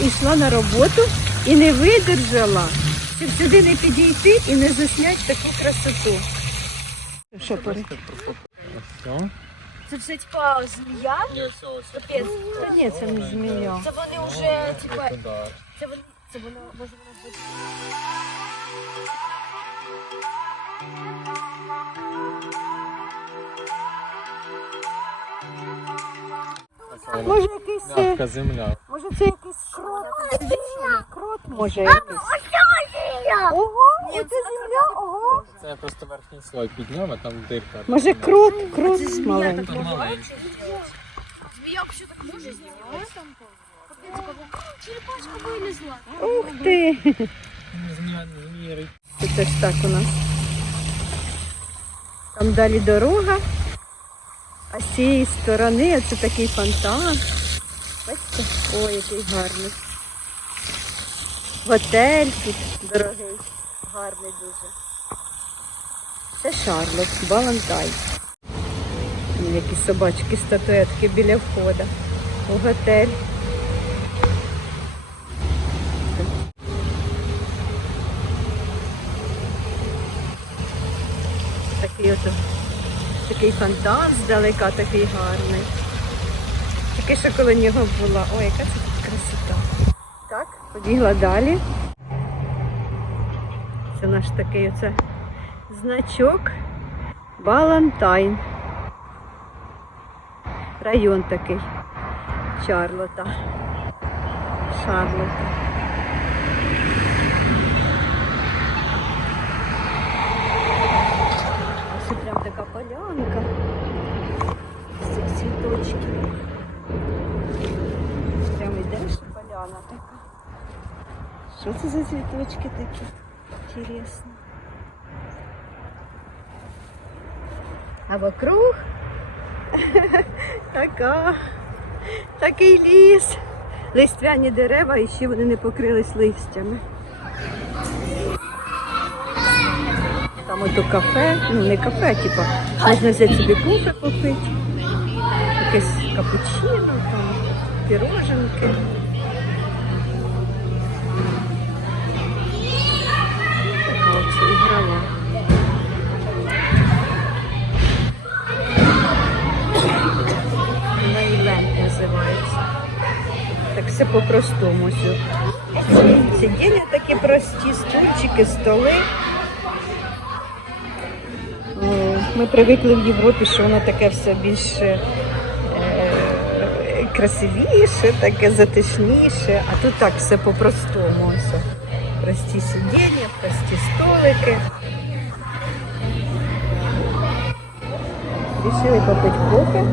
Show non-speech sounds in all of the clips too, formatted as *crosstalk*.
І йшла на роботу і не видержала, щоб сюди не підійти і не заснять таку красоту. Що пори? Це все типа змія? Капець. Та ні, це не змія. Це вони вже, типа, це вони, це воно, може воно буде. Може якийсь, Мягка земля. може це якийсь крот? Крот може якийсь. Ого, земля, ого. Це просто верхній слой підняв, а там дирка. Може крот, крот маленький. Там маленький. Змія що так може знімати? Черепашка вилізла. Ух ти. Змія, змія. Це ж так у нас. Там далі дорога, а з цієї сторони це такий фонтан. Бачите? Ой, який гарний. Готель тут дорогий, гарний дуже. Це Шарлот, Балантайн. Якісь собачки, статуетки біля входу. У готель. Такий от такий фонтан здалека такий гарний. Тільки що коло нього була. Ой, яка це тут красота. Побігла далі. Це наш такий оце значок Балантайн. Район такий. Чарлота. Шарлота. Ось прям така полянка. З цих цвіточків. Прям йдеш поляна така. Що це за цвіточки такі? Інтересно. А вокруг *laughs* така, такий ліс. Листвяні дерева і ще вони не покрились листями. Там ото кафе, ну не кафе, типа, можна взяти собі кофе попити, якесь капучино, там, піроженки. Все по-простому. Сидіння такі прості, стульчики, столи. Ми привикли в Європі, що воно таке все більш е, красивіше, таке затишніше, а тут так все по-простому. Прості сидіння, прості столики. Рішили попити кофе.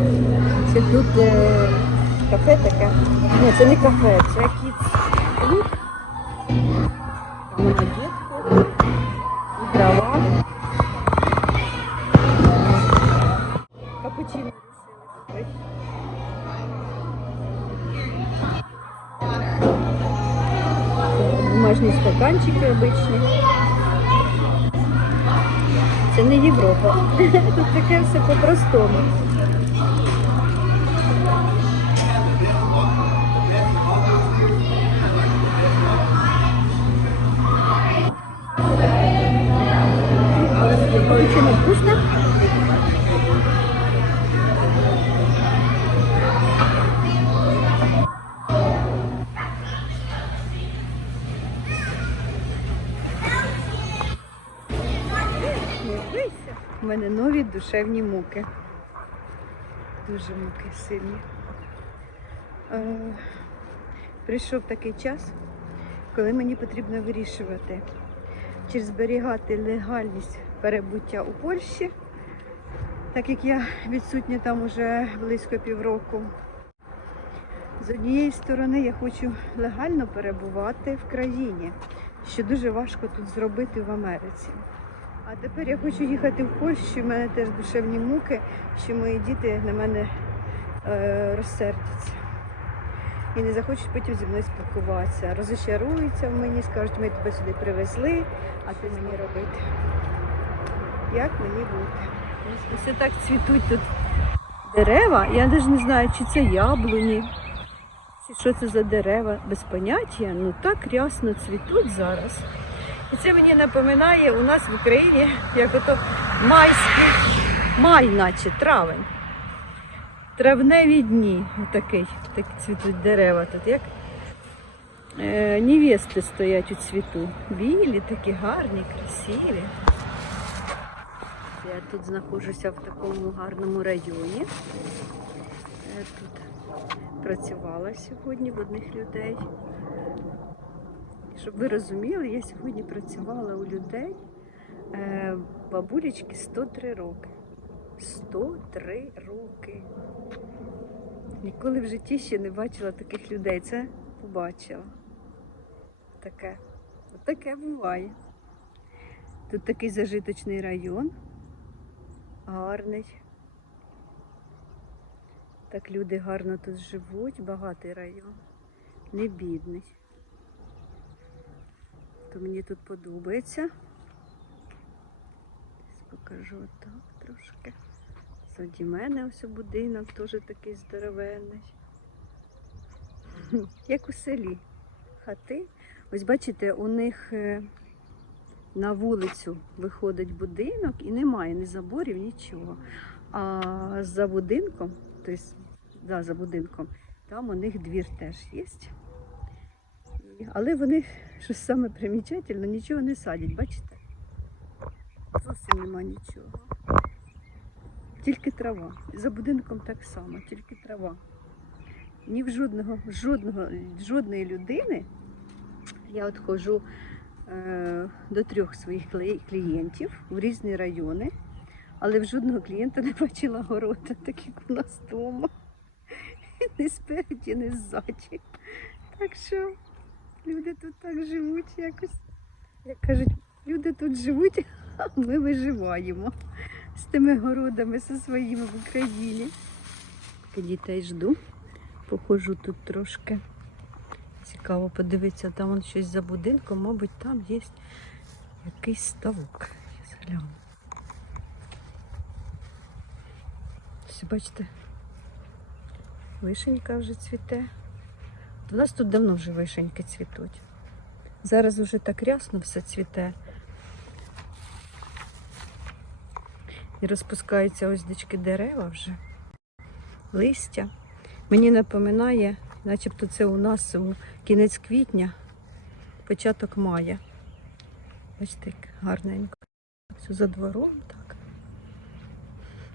Це тут е, кафе таке. Ні, це не кафе, це клуб. Там вона дітка, і трава. Капучино. Бумажні стаканчики обичні. Це не Європа. *laughs* Тут таке все по-простому. Душевні муки. Дуже муки сильні. Е, прийшов такий час, коли мені потрібно вирішувати, чи зберігати легальність перебуття у Польщі, так як я відсутня там уже близько півроку. З однієї сторони я хочу легально перебувати в країні, що дуже важко тут зробити в Америці. А тепер я хочу їхати в Польщу, в мене теж душевні муки, що мої діти на мене е, розсердяться. І не захочуть потім зі мною спілкуватися. Розочаруються в мені, скажуть, ми тебе сюди привезли, а ти мені робити. Як мені бути? Ось так цвітуть тут дерева. Я навіть не знаю, чи це яблуні. чи Що це за дерева? Без поняття, ну так рясно цвітуть зараз. І це мені напоминає у нас в Україні, як ото майський май, наче травень. Травневі дні. Отакий, так цвітуть дерева тут. Як е, невести стоять у цвіту. Білі, такі гарні, красиві. Я тут знаходжуся в такому гарному районі. Я тут працювала сьогодні в одних людей. Щоб ви розуміли, я сьогодні працювала у людей е, бабулечки 103 роки. 103 роки. Ніколи в житті ще не бачила таких людей. Це побачила. Таке. Таке буває. Тут такий зажиточний район. Гарний. Так люди гарно тут живуть, багатий район. Не бідний. То мені тут подобається. Покажу отак трошки. Ззаді мене ось будинок теж такий здоровенний. *laughs* Як у селі. Хати. Ось бачите, у них е, на вулицю виходить будинок і немає ні заборів, нічого. А за будинком, тобто, да, за будинком, там у них двір теж є. Але вони, що саме примічательно, нічого не садять, бачите? Зовсім нема нічого. Тільки трава. За будинком так само, тільки трава. Ні в жодного, жодного, жодної людини. Я от ходжу е, до трьох своїх клієнтів в різні райони, але в жодного клієнта не бачила города, так як у нас вдома. Ні спереді, ні ззаді. Так що люди тут так живуть якось. Як кажуть, люди тут живуть, *laughs* а ми виживаємо з тими городами, зі своїми в Україні. Дітей жду, походжу тут трошки. Цікаво подивитися, там вон щось за будинком, мабуть, там є якийсь ставок. Я згляну. Ось, бачите, вишенька вже цвіте. У нас тут давно вже вишеньки цвітуть. Зараз уже так рясно все цвіте. І розпускаються ось дички дерева вже. Листя. Мені напоминає, начебто це у нас кінець квітня, початок мая. Бачите, як гарненько. Все за двором так.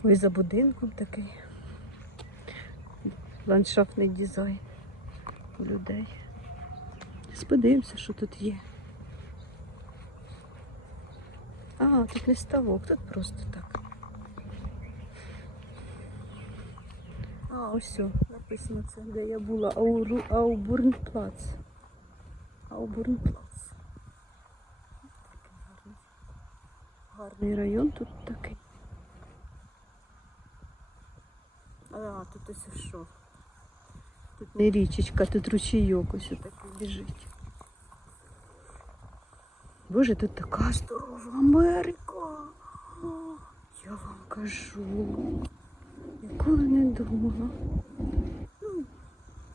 Ось за будинком такий. Ландшафтний дизайн у людей. Сподивимося, що тут є. А, тут не ставок, тут просто так. А, ось все, написано це, де я була. Ауру, Аубурнплац. Аубурнплац. Гарний. Гарний район тут такий. А, тут ось що. Тут не річечка, тут ручійок ось такий біжить. Боже, тут така здорова Америка. Я вам кажу. Ніколи не думала. Ну,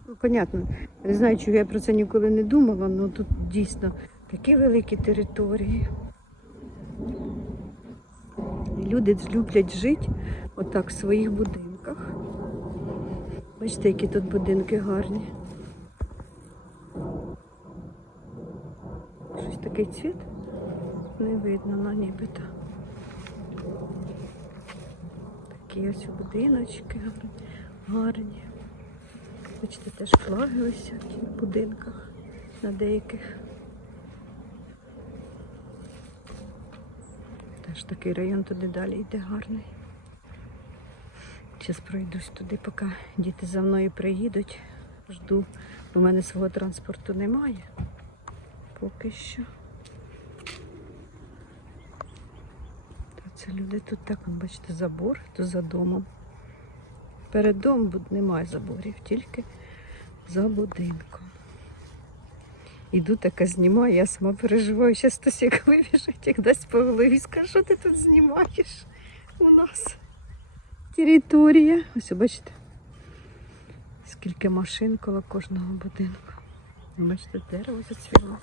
ну, понятно, не знаю, чого я про це ніколи не думала, але тут дійсно такі великі території. Люди люблять жити отак в своїх будинках. Бачите, які тут будинки гарні. Щось такий цвіт не видно на нібито. Такі ось будиночки гарні. гарні. Бачите, теж флаги ось в будинках на деяких. Теж такий район туди далі йде гарний. Зараз пройдусь туди, поки діти за мною приїдуть. Жду, бо в мене свого транспорту немає. Поки що. Це люди тут так, бачите, забор, то за домом. Перед домом немає заборів, тільки за будинком. Іду така знімаю, я сама переживаю, зараз хтось як вибіжить, як дасть по голові, скаже, що ти тут знімаєш у нас. Територія. Ось, бачите. Скільки машин коло кожного будинку. Бачите, дерево зацвіло.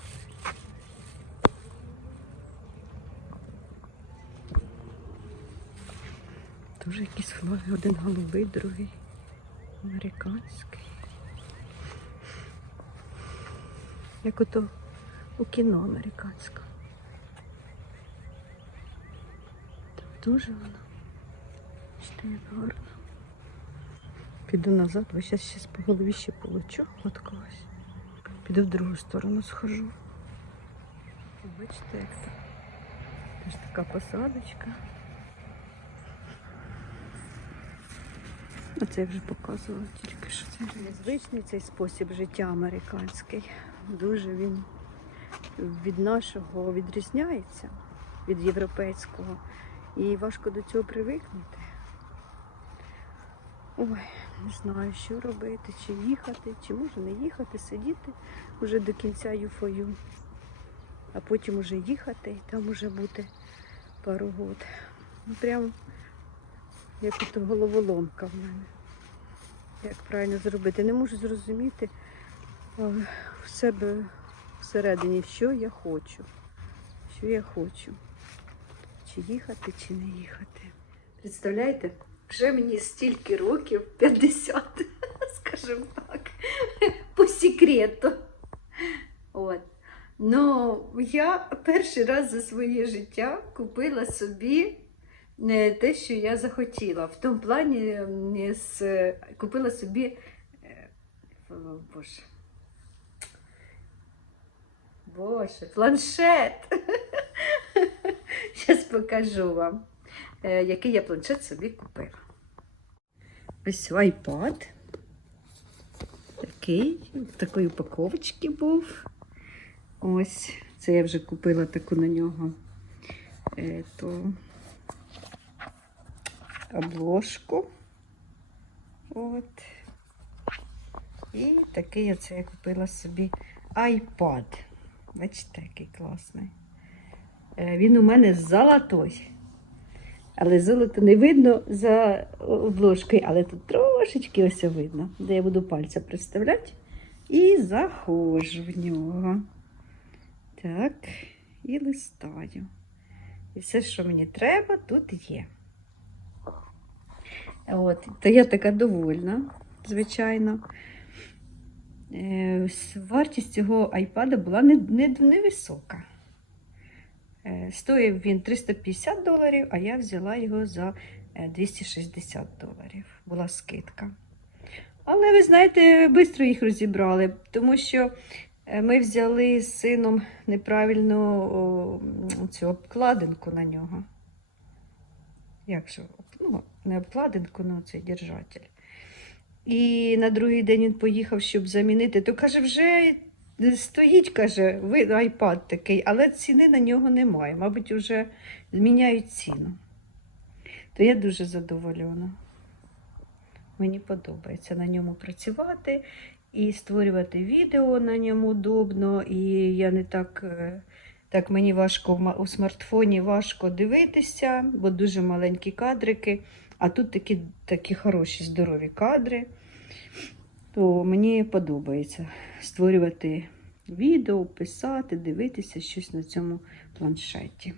Дуже якісь флаги. Один голубий, другий американський. Як ото у кіно американському. Так дуже воно. Бачите, як гарно. Піду назад, бо зараз щас по голові ще получу от когось. Піду в другу сторону схожу. Бачите, як там. Теж така посадочка. Оце я вже показувала тільки що це незвичний цей спосіб життя американський. Дуже він від нашого відрізняється, від європейського. І важко до цього привикнути. Ой, не знаю, що робити, чи їхати, чи може не їхати, сидіти вже до кінця юфою, а потім уже їхати і там уже бути пару год. Ну прям як ото головоломка в мене. Як правильно зробити? Не можу зрозуміти е, в себе всередині, що я хочу. Що я хочу. Чи їхати, чи не їхати. Представляєте, вже мені стільки років, 50, *laughs* скажімо так, *laughs* по секрету. От. Ну, я перший раз за своє життя купила собі не те, що я захотіла. В тому плані купила собі. е, Боже. Боже, планшет. *laughs* Зараз покажу вам, е, який я планшет собі купила. Ось iPad. Такий, в такої упаковочці був. Ось, це я вже купила таку на нього. Е, то обложку. От. І такий оце я купила собі iPad. Бачите, який класний. Е, Він у мене золотой. Але золото не видно за обложкою, але тут трошечки ось видно, де я буду пальця приставляти. І заходжу в нього. Так, і листаю. І все, що мені треба, тут є. От, то я така довольна, звичайно. Е, Вартість цього айпада була не, не, невисока. Е, Стоїв він 350 доларів, а я взяла його за е, 260 доларів. Була скидка. Але ви знаєте, швидко їх розібрали, тому що е, ми взяли з сином неправильну цю обкладинку на нього. Як же? Ну, не обкладинку, ну цей держатель. І на другий день він поїхав, щоб замінити. То каже, вже стоїть, каже, iPad такий, але ціни на нього немає. Мабуть, вже зміняють ціну. То я дуже задоволена. Мені подобається на ньому працювати і створювати відео на ньому удобно. І я не так, е, так мені важко у смартфоні важко дивитися, бо дуже маленькі кадрики. А тут такі, такі хороші, здорові кадри. То мені подобається створювати відео, писати, дивитися щось на цьому планшеті.